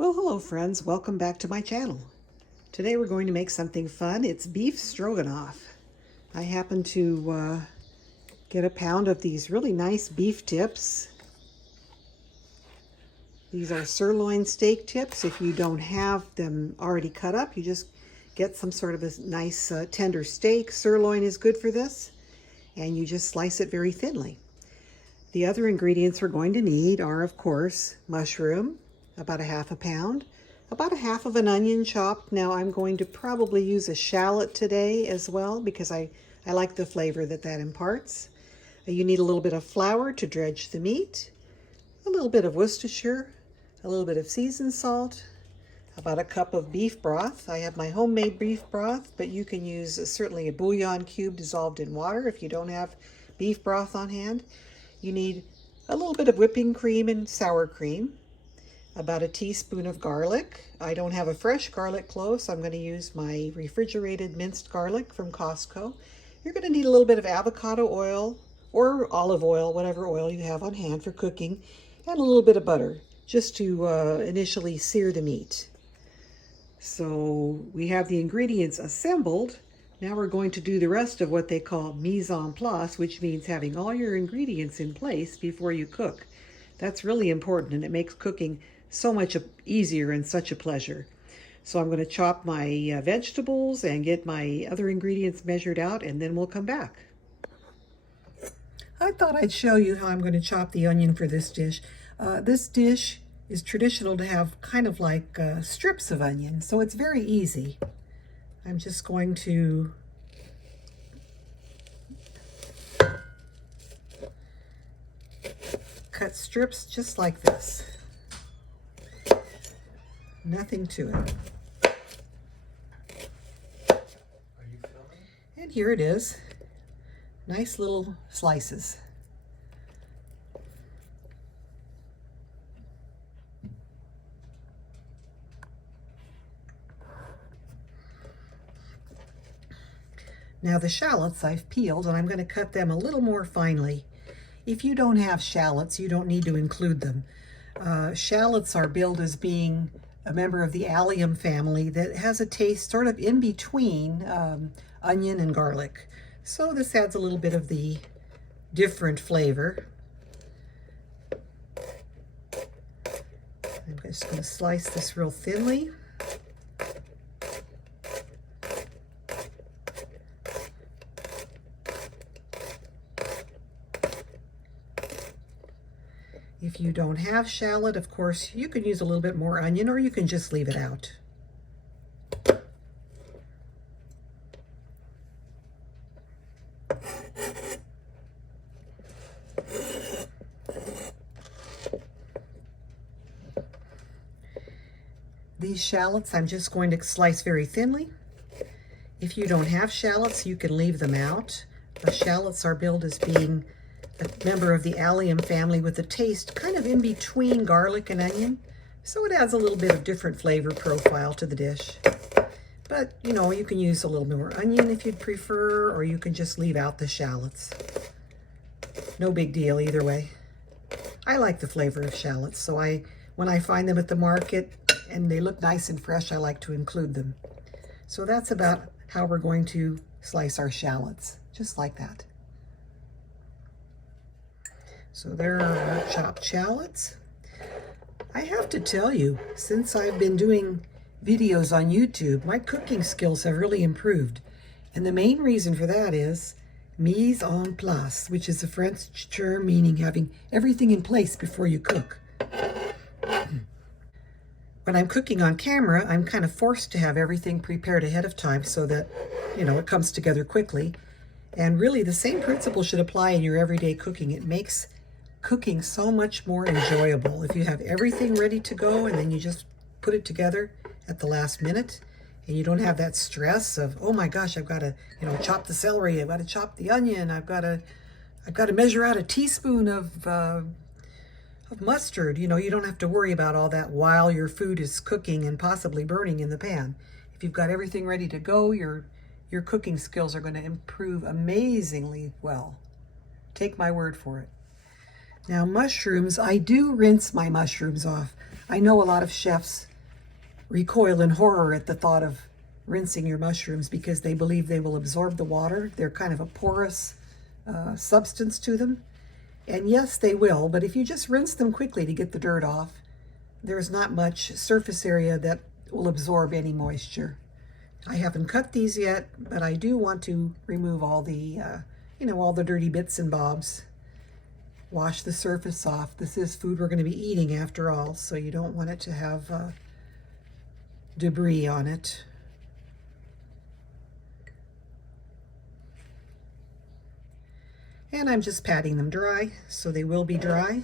Well, hello friends, welcome back to my channel. Today we're going to make something fun. It's beef stroganoff. I happen to get a pound of these really nice beef tips. These are sirloin steak tips. If you don't have them already cut up, you just get some sort of a nice tender steak. Sirloin is good for this, and you just slice it very thinly. The other ingredients we're going to need are, of course, mushroom, about a half a pound, about a half of an onion chopped. Now I'm going to probably use a shallot today as well because I like the flavor that imparts. You need a little bit of flour to dredge the meat, a little bit of Worcestershire, a little bit of seasoned salt, about a cup of beef broth. I have my homemade beef broth, but you can use certainly a bouillon cube dissolved in water if you don't have beef broth on hand. You need a little bit of whipping cream and sour cream, about a teaspoon of garlic. I don't have a fresh garlic clove, so I'm going to use my refrigerated minced garlic from Costco. You're going to need a little bit of avocado oil or olive oil, whatever oil you have on hand for cooking, and a little bit of butter just to initially sear the meat. So we have the ingredients assembled. Now we're going to do the rest of what they call mise en place, which means having all your ingredients in place before you cook. That's really important, and it makes cooking so much easier and such a pleasure. So I'm going to chop my vegetables and get my other ingredients measured out, and then we'll come back. I thought I'd show you how I'm going to chop the onion for this dish. This dish is traditional to have kind of like strips of onion, so it's very easy. I'm just going to cut strips just like this. Nothing to it. And here it is. Nice little slices. Now the shallots I've peeled, and I'm going to cut them a little more finely. If you don't have shallots, you don't need to include them. Shallots are billed as being a member of the allium family that has a taste sort of in between onion and garlic. So this adds a little bit of the different flavor. I'm just going to slice this real thinly. If you don't have shallot, of course, you can use a little bit more onion, or you can just leave it out. These shallots I'm just going to slice very thinly. If you don't have shallots, you can leave them out. The shallots are billed as being a member of the allium family with a taste kind of in between garlic and onion. So it adds a little bit of different flavor profile to the dish. But, you know, you can use a little more onion if you'd prefer, or you can just leave out the shallots. No big deal either way. I like the flavor of shallots, so when I find them at the market and they look nice and fresh, I like to include them. So that's about how we're going to slice our shallots, just like that. So there are our chopped shallots. I have to tell you, since I've been doing videos on YouTube, my cooking skills have really improved. And the main reason for that is mise en place, which is a French term meaning having everything in place before you cook. When I'm cooking on camera, I'm kind of forced to have everything prepared ahead of time so that, you know, it comes together quickly. And really the same principle should apply in your everyday cooking. It makes cooking so much more enjoyable if you have everything ready to go and then you just put it together at the last minute, and you don't have that stress of, oh my gosh, I've got to, you know, chop the celery, I've got to chop the onion, I've got to measure out a teaspoon of mustard. You know, you don't have to worry about all that while your food is cooking and possibly burning in the pan. If you've got everything ready to go, your cooking skills are going to improve amazingly well. Take my word for it. Now mushrooms, I do rinse my mushrooms off. I know a lot of chefs recoil in horror at the thought of rinsing your mushrooms because they believe they will absorb the water. They're kind of a porous substance to them. And yes, they will, but if you just rinse them quickly to get the dirt off, there's not much surface area that will absorb any moisture. I haven't cut these yet, but I do want to remove all the, all the dirty bits and bobs. Wash the surface off. This is food we're going to be eating after all, so you don't want it to have debris on it. And I'm just patting them dry, so they will be dry.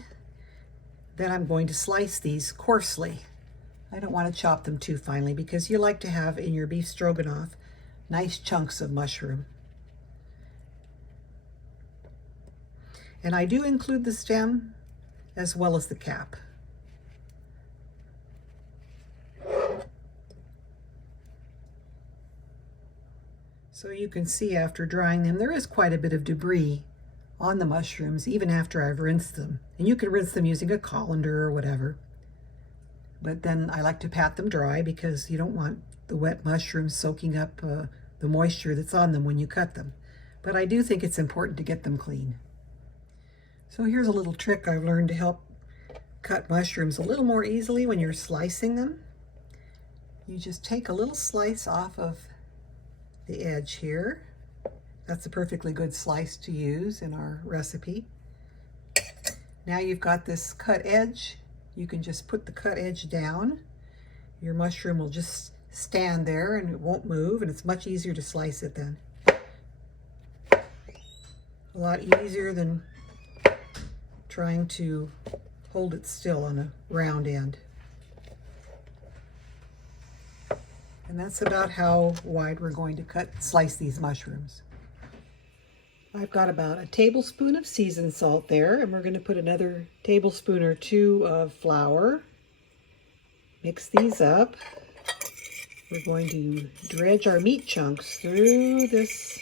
Then I'm going to slice these coarsely. I don't want to chop them too finely because you like to have in your beef stroganoff nice chunks of mushroom. And I do include the stem as well as the cap. So you can see after drying them, there is quite a bit of debris on the mushrooms, even after I've rinsed them. And you can rinse them using a colander or whatever. But then I like to pat them dry because you don't want the wet mushrooms soaking up the moisture that's on them when you cut them. But I do think it's important to get them clean. So here's a little trick I've learned to help cut mushrooms a little more easily when you're slicing them. You just take a little slice off of the edge here. That's a perfectly good slice to use in our recipe. Now you've got this cut edge. You can just put the cut edge down. Your mushroom will just stand there and it won't move, and it's much easier to slice it then. A lot easier than trying to hold it still on a round end. And that's about how wide we're going to slice these mushrooms. I've got about a tablespoon of seasoned salt there, and we're going to put another tablespoon or two of flour. Mix these up. We're going to dredge our meat chunks through this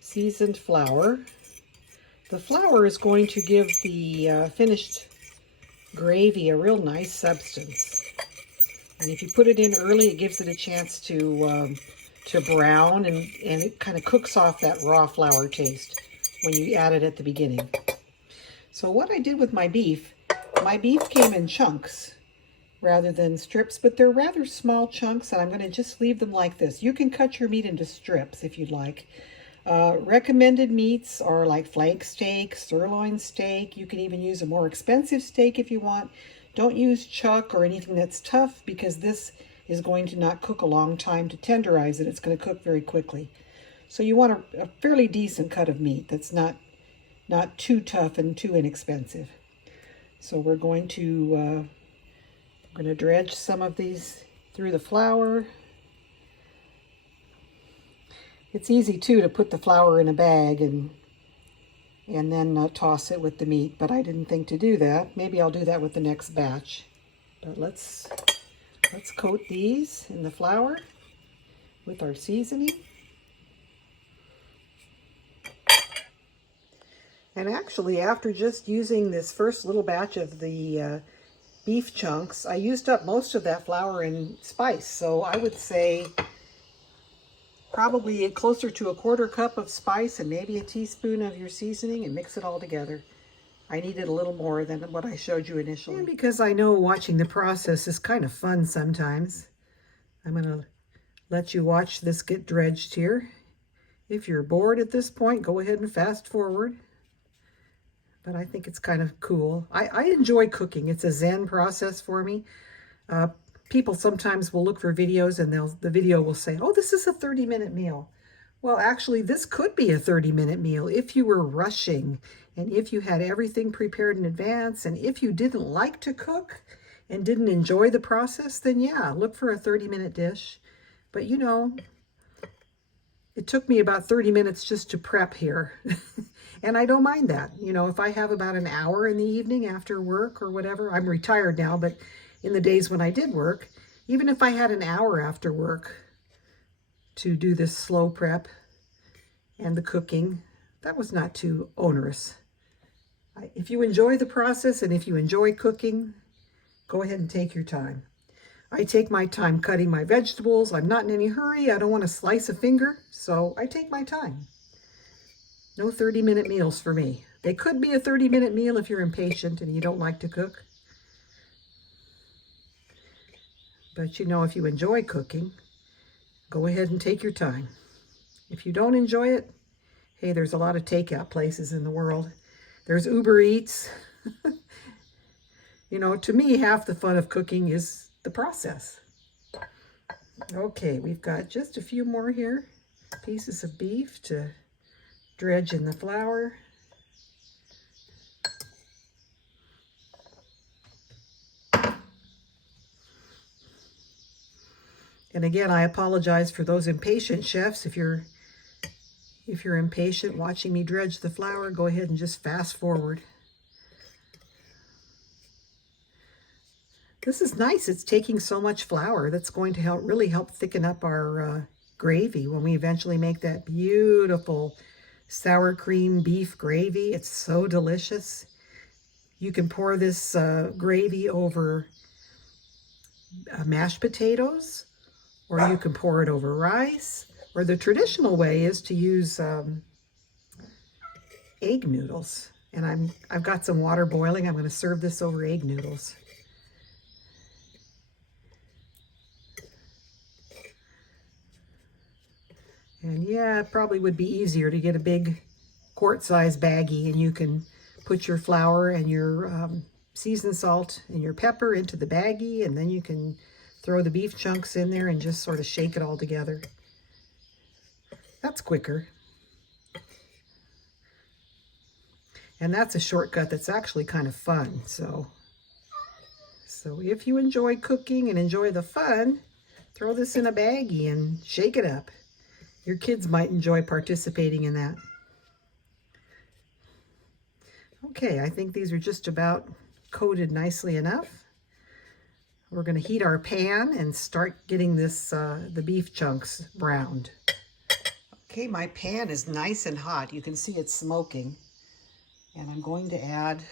seasoned flour. The flour is going to give the finished gravy a real nice substance. And if you put it in early, it gives it a chance to brown, and it kind of cooks off that raw flour taste when you add it at the beginning. So what I did with my beef came in chunks rather than strips, but they're rather small chunks, and I'm going to just leave them like this. You can cut your meat into strips if you'd like. Recommended meats are like flank steak, sirloin steak. You can even use a more expensive steak if you want. Don't use chuck or anything that's tough, because this is going to not cook a long time to tenderize it. It's going to cook very quickly. So you want a fairly decent cut of meat that's not too tough and too inexpensive. So we're going to dredge some of these through the flour. It's easy too to put the flour in a bag and then toss it with the meat, but I didn't think to do that. Maybe I'll do that with the next batch. But let's coat these in the flour with our seasoning. And actually, after just using this first little batch of the beef chunks, I used up most of that flour and spice. So I would say probably closer to a quarter cup of spice and maybe a teaspoon of your seasoning, and mix it all together. I needed a little more than what I showed you initially. And because I know watching the process is kind of fun sometimes, I'm going to let you watch this get dredged here. If you're bored at this point, go ahead and fast forward. But I think it's kind of cool. I enjoy cooking. It's a Zen process for me. People sometimes will look for videos and the video will say, oh, this is a 30-minute meal. Well, actually, this could be a 30-minute meal if you were rushing and if you had everything prepared in advance, and if you didn't like to cook and didn't enjoy the process, then yeah, look for a 30-minute dish. But you know, it took me about 30 minutes just to prep here. And I don't mind that. You know, if I have about an hour in the evening after work or whatever, I'm retired now, but in the days when I did work, even if I had an hour after work to do this slow prep and the cooking, that was not too onerous. If you enjoy the process and if you enjoy cooking, go ahead and take your time. I take my time cutting my vegetables. I'm not in any hurry. I don't want to slice a finger, so I take my time. No 30-minute meals for me. They could be a 30-minute meal if you're impatient and you don't like to cook. But you know, if you enjoy cooking, go ahead and take your time. If you don't enjoy it, hey, there's a lot of takeout places in the world. There's Uber Eats. You know, to me, half the fun of cooking is the process. Okay, we've got just a few more here. Pieces of beef to dredge in the flour. And again, I apologize for those impatient chefs. If you're impatient watching me dredge the flour, go ahead and just fast forward. This is nice. It's taking so much flour. That's going to really help thicken up our gravy when we eventually make that beautiful sour cream beef gravy. It's so delicious. You can pour this gravy over mashed potatoes, or you can pour it over rice, or the traditional way is to use egg noodles. And I've got some water boiling. I'm going to serve this over egg noodles. And yeah, it probably would be easier to get a big quart-sized baggie, and you can put your flour and your seasoned salt and your pepper into the baggie, and then you can throw the beef chunks in there and just sort of shake it all together. That's quicker. And that's a shortcut that's actually kind of fun. So if you enjoy cooking and enjoy the fun, throw this in a baggie and shake it up. Your kids might enjoy participating in that. Okay, I think these are just about coated nicely enough. We're going to heat our pan and start getting this the beef chunks browned. Okay, my pan is nice and hot. You can see it's smoking. And I'm going to add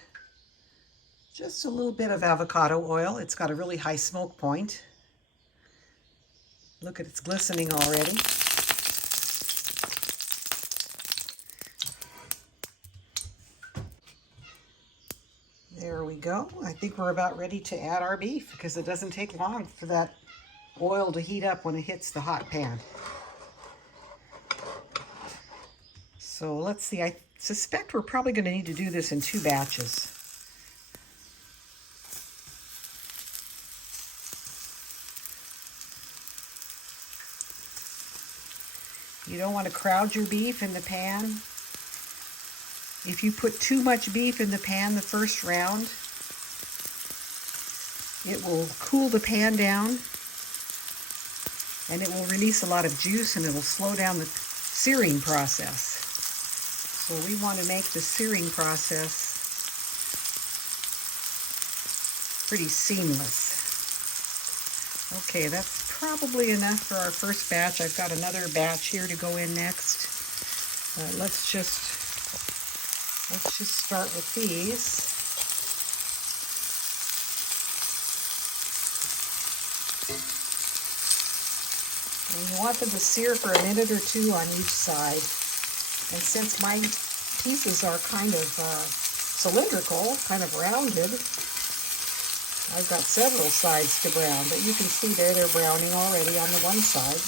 just a little bit of avocado oil. It's got a really high smoke point. Look at it's glistening already. There we go. I think we're about ready to add our beef because it doesn't take long for that oil to heat up when it hits the hot pan. So let's see, I suspect we're probably going to need to do this in 2 batches. You don't want to crowd your beef in the pan. If you put too much beef in the pan the first round, it will cool the pan down and it will release a lot of juice and it will slow down the searing process. So we want to make the searing process pretty seamless. Okay, that's probably enough for our first batch. I've got another batch here to go in next. Let's just start with these. And you want them to sear for a minute or 2 on each side. And since my pieces are kind of cylindrical, kind of rounded, I've got several sides to brown, but you can see there they're browning already on the one side.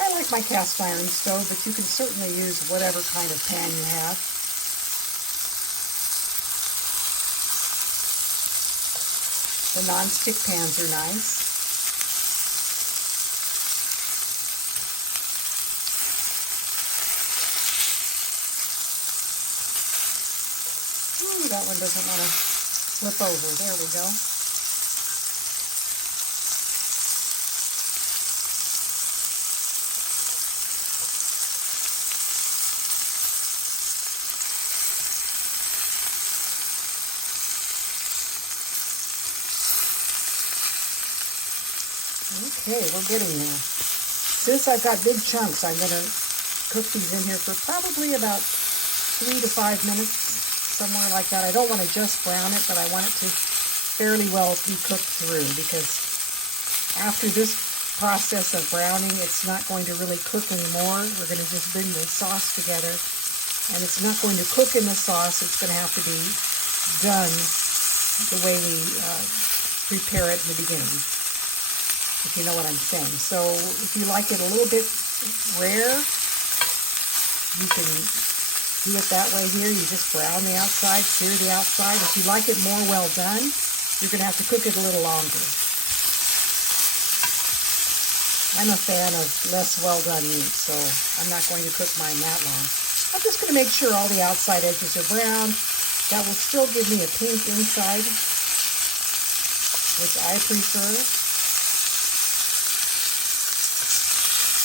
I like my cast iron stove, but you can certainly use whatever kind of pan you have. The non-stick pans are nice. Ooh, that one doesn't want to flip over. There we go. Okay, we're getting there. Since I've got big chunks, I'm going to cook these in here for probably about 3 to 5 minutes, somewhere like that. I don't want to just brown it, but I want it to fairly well be cooked through, because after this process of browning, it's not going to really cook anymore. We're going to just bring the sauce together, and it's not going to cook in the sauce. It's going to have to be done the way we prepare it in the beginning, if you know what I'm saying. So if you like it a little bit rare, you can do it that way here. You just brown the outside, sear the outside. If you like it more well done, you're going to have to cook it a little longer. I'm a fan of less well done meat, so I'm not going to cook mine that long. I'm just going to make sure all the outside edges are brown. That will still give me a pink inside, which I prefer.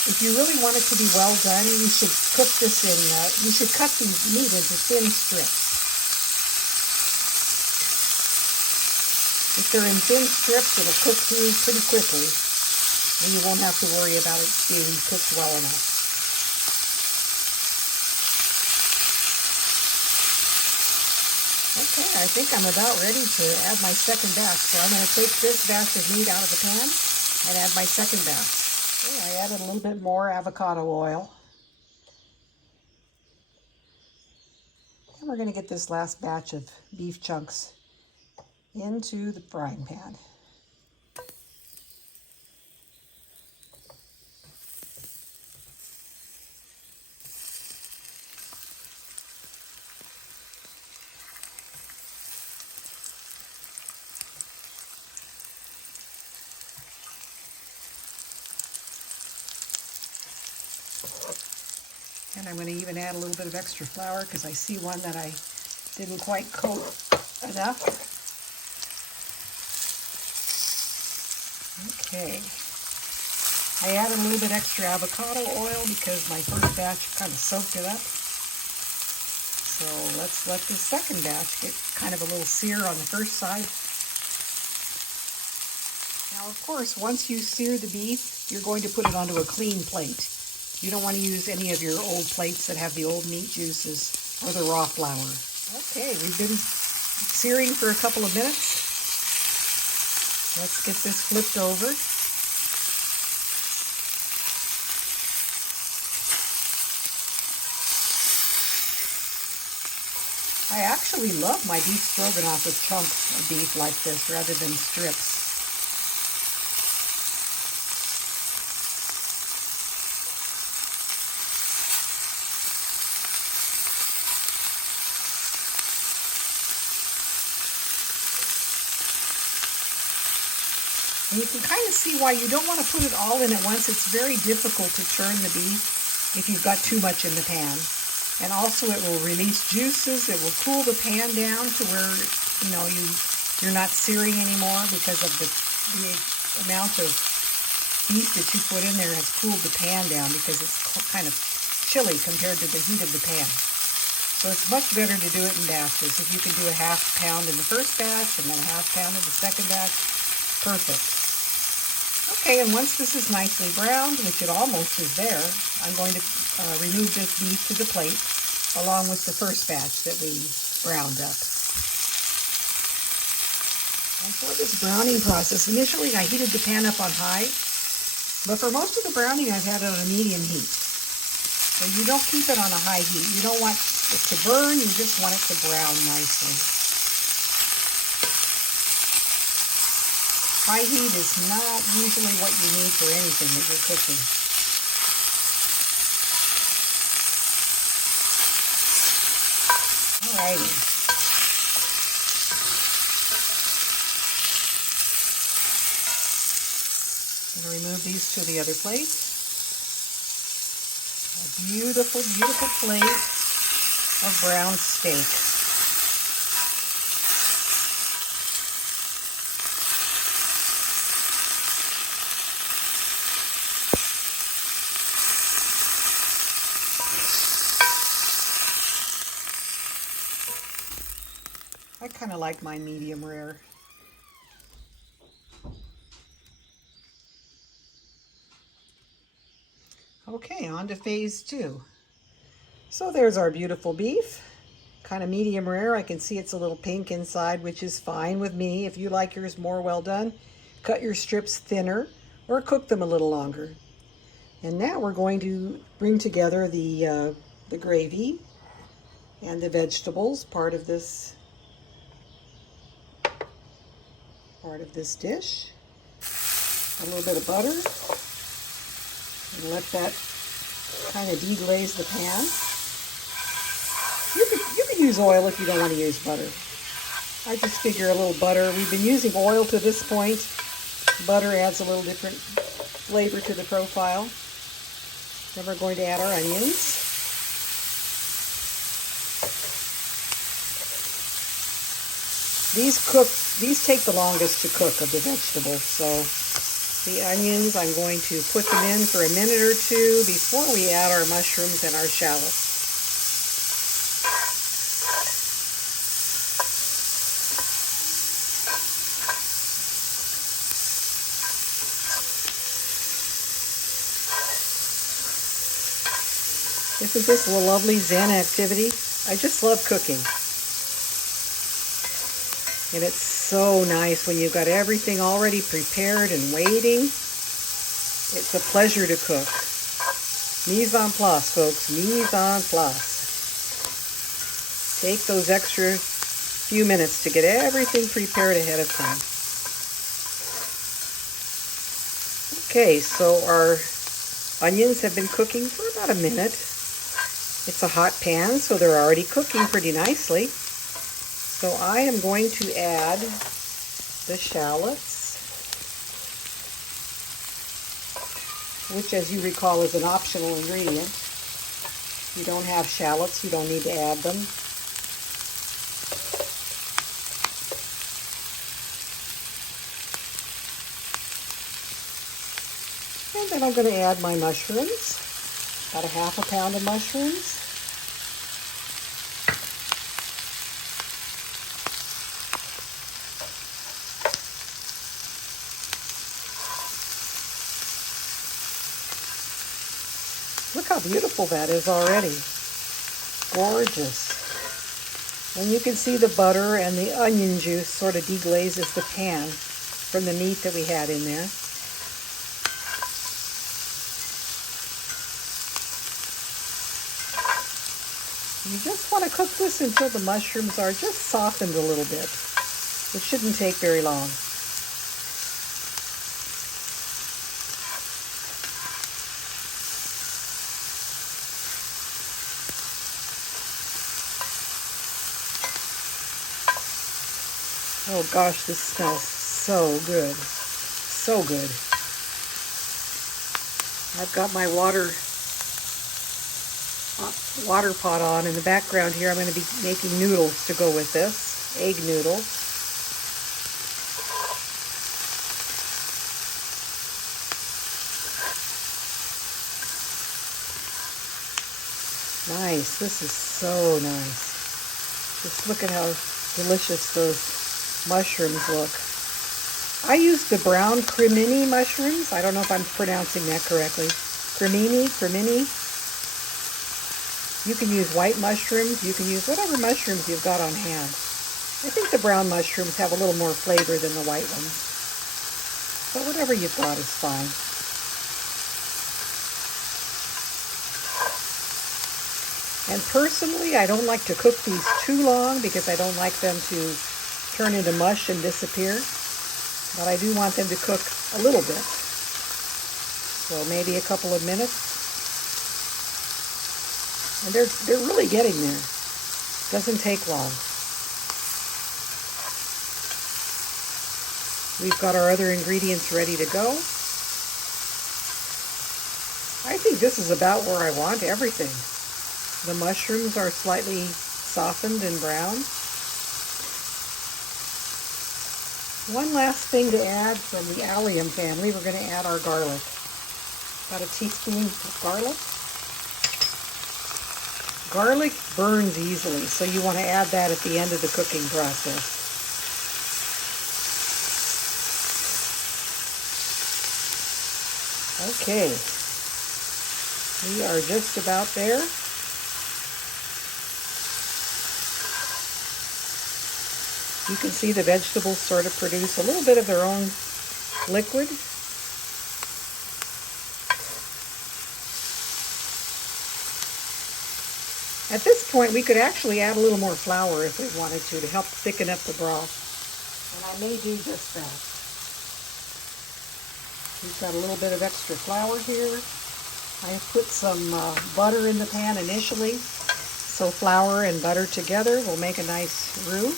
If you really want it to be well done, you should cook this in, you should cut the meat into thin strips. If they're in thin strips, it'll cook through pretty quickly, and you won't have to worry about it being cooked well enough. Okay, I think I'm about ready to add my second batch. So I'm going to take this batch of meat out of the pan and add my second batch. Okay, I added a little bit more avocado oil. And we're going to get this last batch of beef chunks into the frying pan. And I'm going to even add a little bit of extra flour because I see one that I didn't quite coat enough. Okay. I added a little bit extra avocado oil because my first batch kind of soaked it up. So let's let this second batch get kind of a little sear on the first side. Now, of course, once you sear the beef, you're going to put it onto a clean plate. You don't want to use any of your old plates that have the old meat juices or the raw flour. Okay, we've been searing for a couple of minutes. Let's get this flipped over. I actually love my beef stroganoff with chunks of beef like this rather than strips. And you can kind of see why you don't want to put it all in at once. It's very difficult to turn the beef if you've got too much in the pan. And also it will release juices. It will cool the pan down to where, you're not searing anymore because of the amount of beef that you put in there has cooled the pan down because it's kind of chilly compared to the heat of the pan. So it's much better to do it in batches. If you can do a ½ pound in the first batch and then a ½ pound in the second batch, perfect. Okay, and once this is nicely browned, which it almost is there, I'm going to remove this beef to the plate along with the first batch that we browned up. And for this browning process, initially I heated the pan up on high, but for most of the browning I've had it on a medium heat. So you don't keep it on a high heat. You don't want it to burn, you just want it to brown nicely. High heat is not usually what you need for anything that you're cooking. Alrighty. I'm going to remove these to the other plate. A beautiful, beautiful plate of brown steak. I kind of like my medium rare. Okay, on to phase 2. So there's our beautiful beef. Kind of medium rare. I can see it's a little pink inside, which is fine with me. If you like yours more well done, cut your strips thinner or cook them a little longer. And now we're going to bring together the gravy and the vegetables, part of this dish. A little bit of butter, and let that kind of deglaze the pan. You could use oil if you don't want to use butter. I just figure a little butter. We've been using oil to this point. Butter adds a little different flavor to the profile. Then we're going to add our onions. These take the longest to cook of the vegetables, so the onions, I'm going to put them in for a minute or two before we add our mushrooms and our shallots. Isn't this a lovely Zen activity? I just love cooking. And it's so nice when you've got everything already prepared and waiting. It's a pleasure to cook. Mise en place, folks. Mise en place. Take those extra few minutes to get everything prepared ahead of time. Okay, so our onions have been cooking for about a minute. It's a hot pan, so they're already cooking pretty nicely. So I am going to add the shallots, which, as you recall, is an optional ingredient. If you don't have shallots, you don't need to add them. And then I'm going to add my mushrooms, about a half a pound of mushrooms. Look how beautiful that is already. Gorgeous. And you can see the butter and the onion juice sort of deglazes the pan from the meat that we had in there. You just want to cook this until the mushrooms are just softened a little bit. It shouldn't take very long. Oh gosh, this smells so good. So good. I've got my water pot on in the background here. I'm going to be making noodles to go with this. Egg noodles. Nice. This is so nice. Just look at how delicious those mushrooms look. I use the brown cremini mushrooms. I don't know if I'm pronouncing that correctly. Cremini. You can use white mushrooms. You can use whatever mushrooms you've got on hand. I think the brown mushrooms have a little more flavor than the white ones. But whatever you've got is fine. And personally, I don't like to cook these too long because I don't like them to turn into mush and disappear. But I do want them to cook a little bit. So maybe a couple of minutes. And they're really getting there. Doesn't take long. We've got our other ingredients ready to go. I think this is about where I want everything. The mushrooms are slightly softened and brown. One last thing to add from the allium family, we're going to add our garlic. About a teaspoon of garlic. Garlic burns easily, so you want to add that at the end of the cooking process. Okay. We are just about there. You can see the vegetables sort of produce a little bit of their own liquid. At this point, we could actually add a little more flour if we wanted to help thicken up the broth. And I may do just that. We've got a little bit of extra flour here. I have put some butter in the pan initially, so flour and butter together will make a nice roux.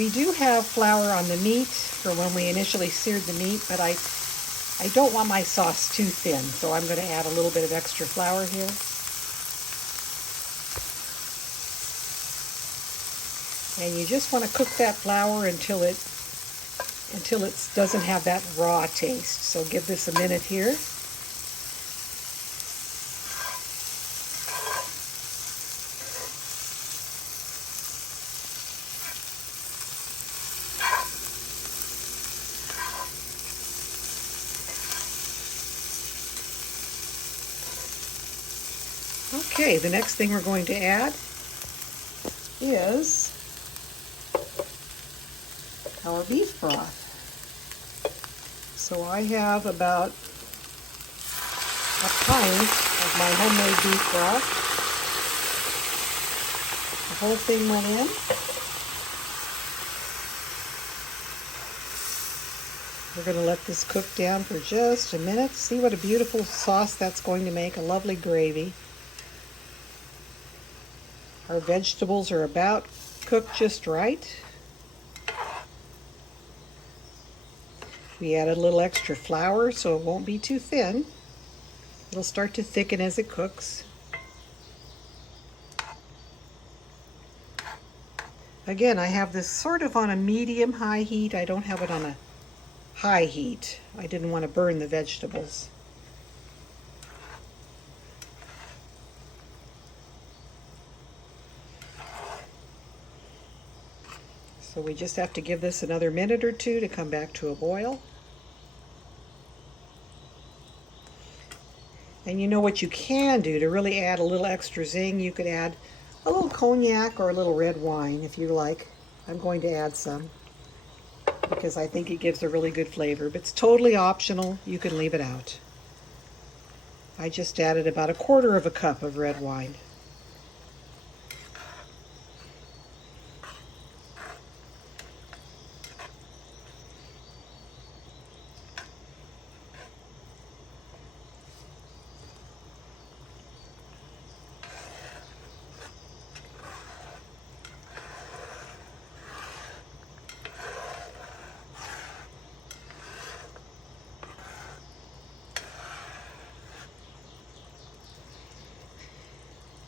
We do have flour on the meat for when we initially seared the meat, but I don't want my sauce too thin, so I'm going to add a little bit of extra flour here. And you just want to cook that flour until it doesn't have that raw taste. So give this a minute here. Okay, the next thing we're going to add is our beef broth. So I have about a pint of my homemade beef broth. The whole thing went in. We're going to let this cook down for just a minute. See what a beautiful sauce that's going to make, a lovely gravy. Our vegetables are about cooked just right. We added a little extra flour so it won't be too thin. It'll start to thicken as it cooks. Again, I have this sort of on a medium-high heat. I don't have it on a high heat. I didn't want to burn the vegetables. So we just have to give this another minute or two to come back to a boil. And you know what you can do to really add a little extra zing? You could add a little cognac or a little red wine if you like. I'm going to add some because I think it gives a really good flavor, but it's totally optional. You can leave it out. I just added about 1/4 cup of red wine.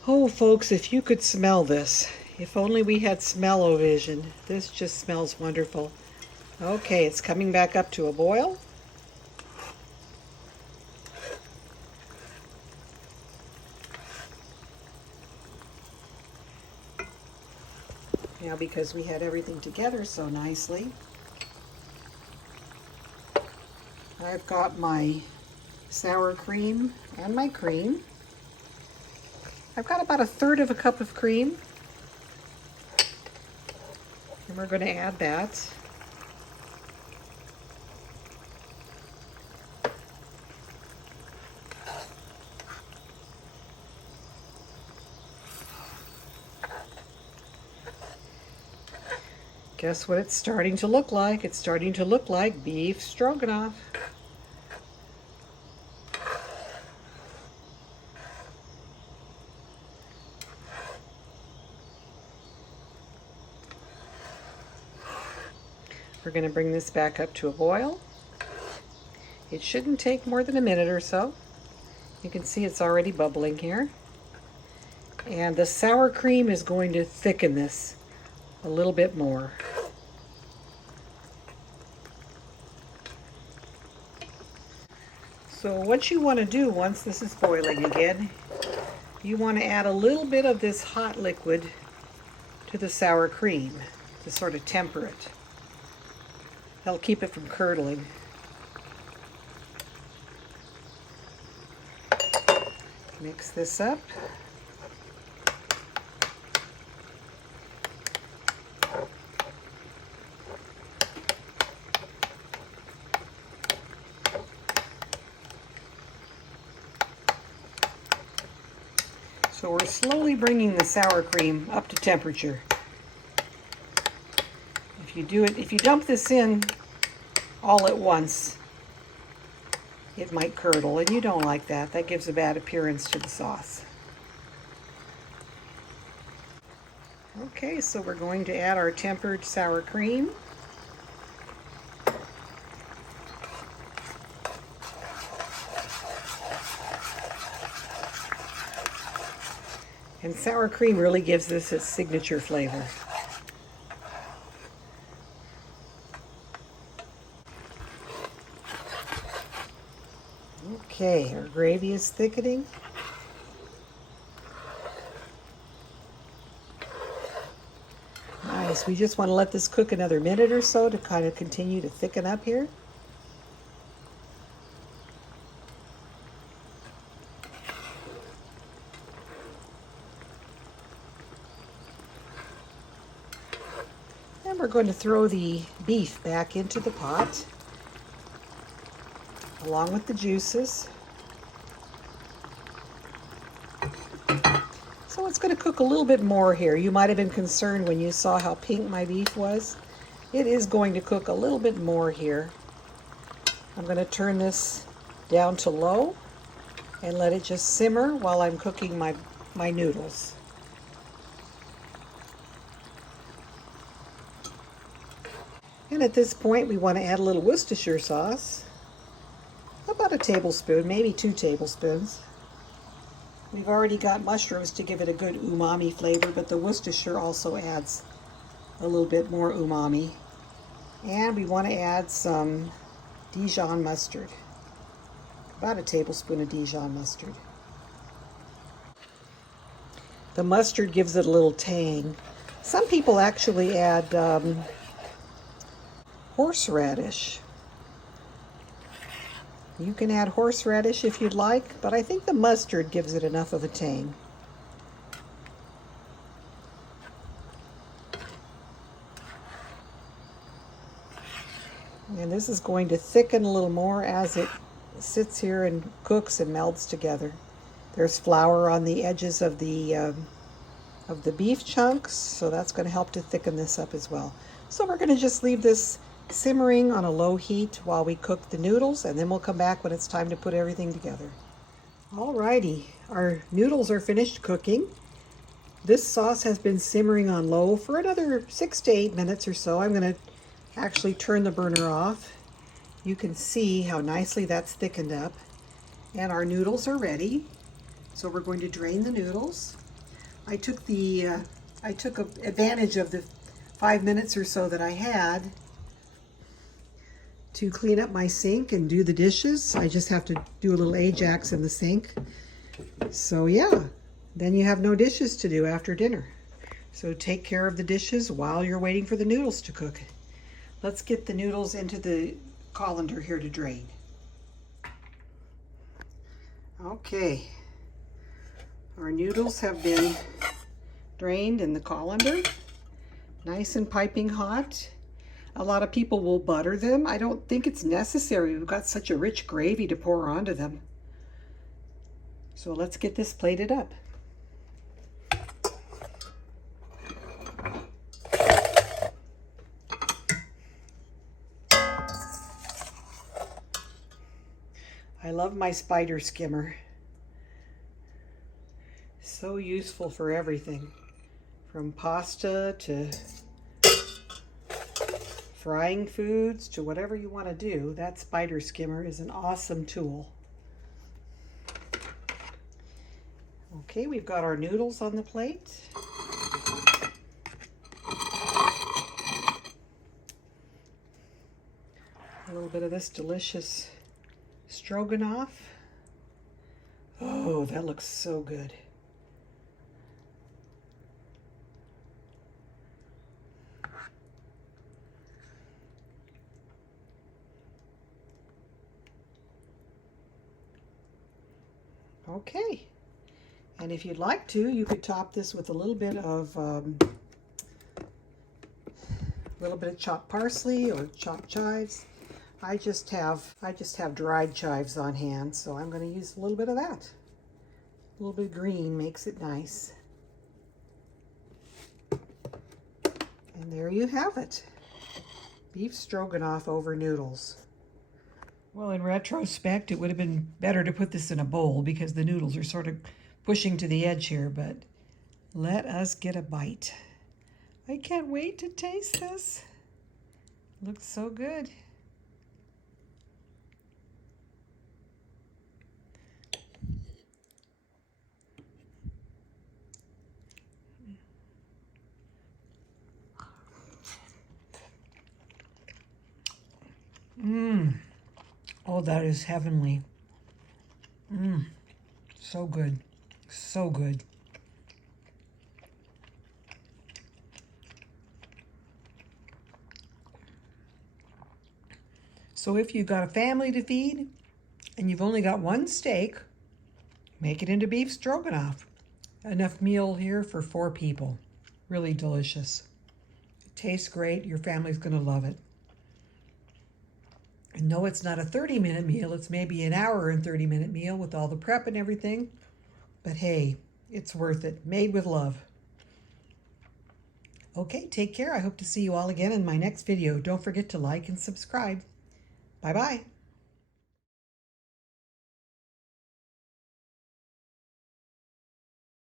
Oh, folks, if you could smell this. If only we had smell-o-vision. This just smells wonderful. Okay, it's coming back up to a boil. Now, because we had everything together so nicely, I've got my sour cream and my cream. I've got about 1/3 cup of cream, and we're going to add that. Guess what it's starting to look like? It's starting to look like beef stroganoff. We're going to bring this back up to a boil. It shouldn't take more than a minute or so. You can see it's already bubbling here. And the sour cream is going to thicken this a little bit more. So what you want to do once this is boiling again, you want to add a little bit of this hot liquid to the sour cream to sort of temper it. That'll keep it from curdling. Mix this up. So we're slowly bringing the sour cream up to temperature. If you dump this in all at once, it might curdle, and you don't like that. That gives a bad appearance to the sauce. Okay, so we're going to add our tempered sour cream. And sour cream really gives this its signature flavor. Okay, our gravy is thickening. Nice. We just want to let this cook another minute or so to kind of continue to thicken up here. And we're going to throw the beef back into the pot along with the juices. So it's going to cook a little bit more here. You might have been concerned when you saw how pink my beef was. It is going to cook a little bit more here. I'm going to turn this down to low and let it just simmer while I'm cooking my noodles. And at this point we want to add a little Worcestershire sauce. About a tablespoon, maybe 2 tablespoons. We've already got mushrooms to give it a good umami flavor, but the Worcestershire also adds a little bit more umami. And we want to add some Dijon mustard. About a tablespoon of Dijon mustard. The mustard gives it a little tang. Some people actually add horseradish. You can add horseradish if you'd like, but I think the mustard gives it enough of a tang. And this is going to thicken a little more as it sits here and cooks and melts together. There's flour on the edges of the beef chunks, so that's going to help to thicken this up as well. So we're going to just leave this simmering on a low heat while we cook the noodles, and then we'll come back when it's time to put everything together. Alrighty, our noodles are finished cooking. This sauce has been simmering on low for another 6 to 8 minutes or so. I'm going to actually turn the burner off. You can see how nicely that's thickened up. And our noodles are ready. So we're going to drain the noodles. I took advantage of the 5 minutes or so that I had to clean up my sink and do the dishes. I just have to do a little Ajax in the sink. So yeah, then you have no dishes to do after dinner. So take care of the dishes while you're waiting for the noodles to cook. Let's get the noodles into the colander here to drain. Okay, our noodles have been drained in the colander, nice and piping hot. A lot of people will butter them. I don't think it's necessary. We've got such a rich gravy to pour onto them. So let's get this plated up. I love my spider skimmer. So useful for everything, from pasta to frying foods to whatever you want to do. That spider skimmer is an awesome tool. Okay, we've got our noodles on the plate. A little bit of this delicious stroganoff. Oh, that looks so good. Okay, And if you'd like to, you could top this with a little bit of chopped parsley or chopped chives. I just have dried chives on hand, so I'm going to use a little bit of that. A little bit of green makes it nice. And there you have it. Beef stroganoff over noodles. Well, in retrospect, it would have been better to put this in a bowl because the noodles are sort of pushing to the edge here, but let us get a bite. I can't wait to taste this. Looks so good. Oh, that is heavenly. So good. So good. So if you've got a family to feed and you've only got one steak, make it into beef stroganoff. Enough meal here for 4 people. Really delicious. It tastes great. Your family's going to love it. And no, it's not a 30-minute meal. It's maybe an hour and 30-minute meal with all the prep and everything. But hey, it's worth it. Made with love. Okay, take care. I hope to see you all again in my next video. Don't forget to like and subscribe. Bye-bye.